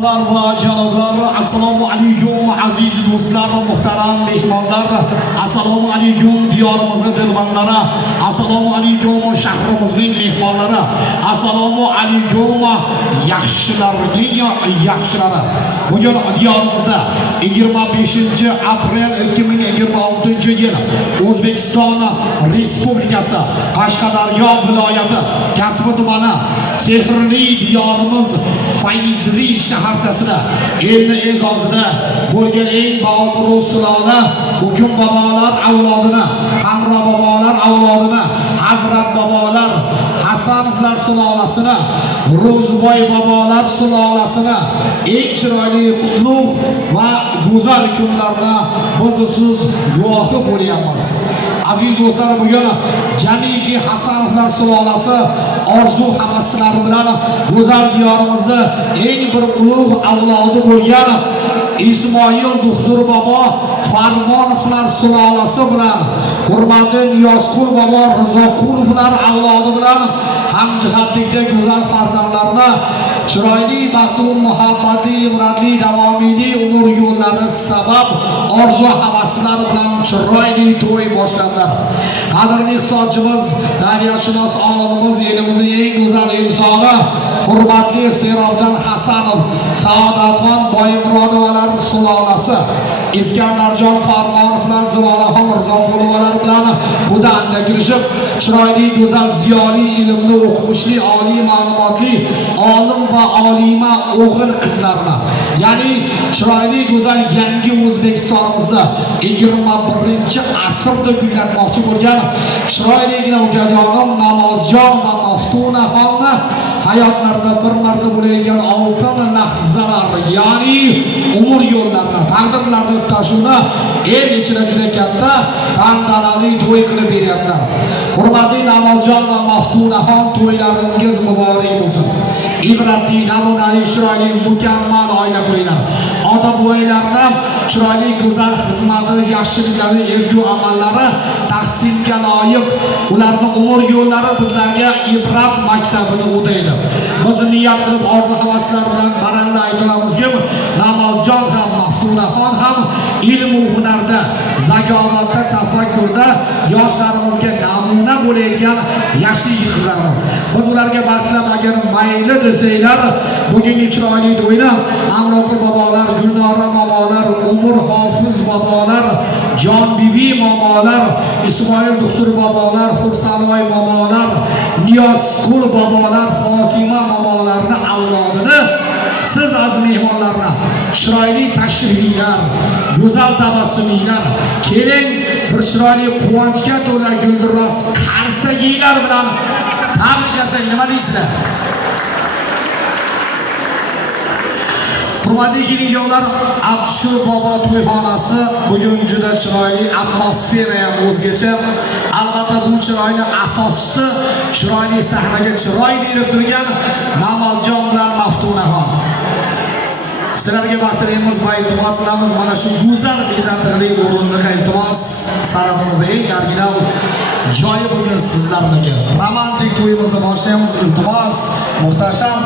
Va janoblar, assalomu alaykum aziz do'stlar, muhtaram mehmonlar, assalomu alaykum diyorimizning dilbandlari, assalomu alaykum shahrimizning mehmonlari, assalomu alaykum yaxshilarning yaxshilari. Bugun diyorimizda 25-aprel 2026-yil O'zbekiston Respublikasi Qashqadaryo viloyati Kasbi tumani sehrli diyorimiz Fayzli shaharchasida elni e'zozida bo'lgan eng bobur sulola Hukm bobolar avlodini, Hamro bobolar avlodini, Hazrat bobolar, Hasanovlar sulolasini, Ro'zboy bobolar sulolasini eng chiroyli qutlug' va go'zal kunlarni biz siz guvohi bo'lyapmiz. Aziz do'stlar, bugun jamiki Hasanovlar sulolasi orzu havaslari bilan go'zal diyorimizda eng bir ulug' avlodi bo'lgan Ismoil Duxtur bobo Farmonovlar sulolasi bilan hurmatli Niyozqul bobo Rizoqulovlar avlodi bilan hamjihatlikda go'zal farzandlarni chiroyli, baxtu, muhabbatli, ibratli, davomiyli umr yo'llari sabab orzu havaslari bilan chiroyli to'y boshladilar. Qadrli iqtisodchimiz, tabiatshunos olimimiz, elimizning eng go'zal insoni, hurmatli Serobjon Hasanov, Saodatxon Boymurodovalar sulolasi, Iskandarjon Farmonovlar, Zivolaxon Rizoqulovalar bilan qudanda kirishib, chiroyli, go'zal, ziyoli, ilmli, o'qimishli, oliy ma'lumotli, olim va olima o'g'il qizlarni, ya'ni chiroyli, go'zal yangi O'zbekistonimizda 21-asrda gullatmoqchi bo'lgan chiroyligina ukajonim Namozjon va Maftunaxonni hayotlarida bir marta bo'layotgan oltin lahzalar, ya'ni umr yo'llarini, taqdirlarni o'tkazishni el ichida juda katta tantanali to'y qilib beryaptilar. Hurmatli Namozjon va Maftunaxon, to'ylaringiz muborak bo'lsin. Ibratli, namunali, chiroyli, mukammal oila quringlar. Ota-bobolarni chiroyli, go'zal xizmati, yaxshiliklari, ezgu amallari tahsinga loyiq, ularning umr yo'llari bizlarga ibrat maktabini o'taydi. Biz niyat qilib orzu havaslar bilan baralla aytamizki, Namozjon ham, Maftunaxon ham ilm va hunarda, zakovatda, tafakkurda yoshlarimizga namuna bo'ladigan yaxshi qizlarimiz. Biz ularga bartlab agar mayli desanglar, bugungi chiroyli to'yni Amroqul bobolar, Gulnora momolar, Umr Hofiz bobolar, Jon bibi momolar, Ismoil Duxtur bobolar, Xursanoy momolar, Niyozqul bobolar, Fotima momolarni avlodini siz aziz mehmonlarni chiroyli tashrifinglar, go'zal tabassuminglar, keling bir chiroyli quvonchga to'la guldiroz qarsaginglar bilan tabriklasak, nima deysizlar? Hurmatli kelin-kuyovlar, Abdushukur bobo to'yxonasi bugun juda chiroyli, atmosfera ham o'zgacha. Albatta bu chiroyli asoschisi, chiroyli sahnaga chiroy berib turgan Namozjon bilan Maftunaxon. Sizlarga baxtlaymiz va iltimos qilamiz, mana shu go'zal bezantirli o'rindiq iltimos saratimizda eng original joyi bugun sizlarniki. Romantik to'yimizni boshlaymiz. Iltimos, muhtasham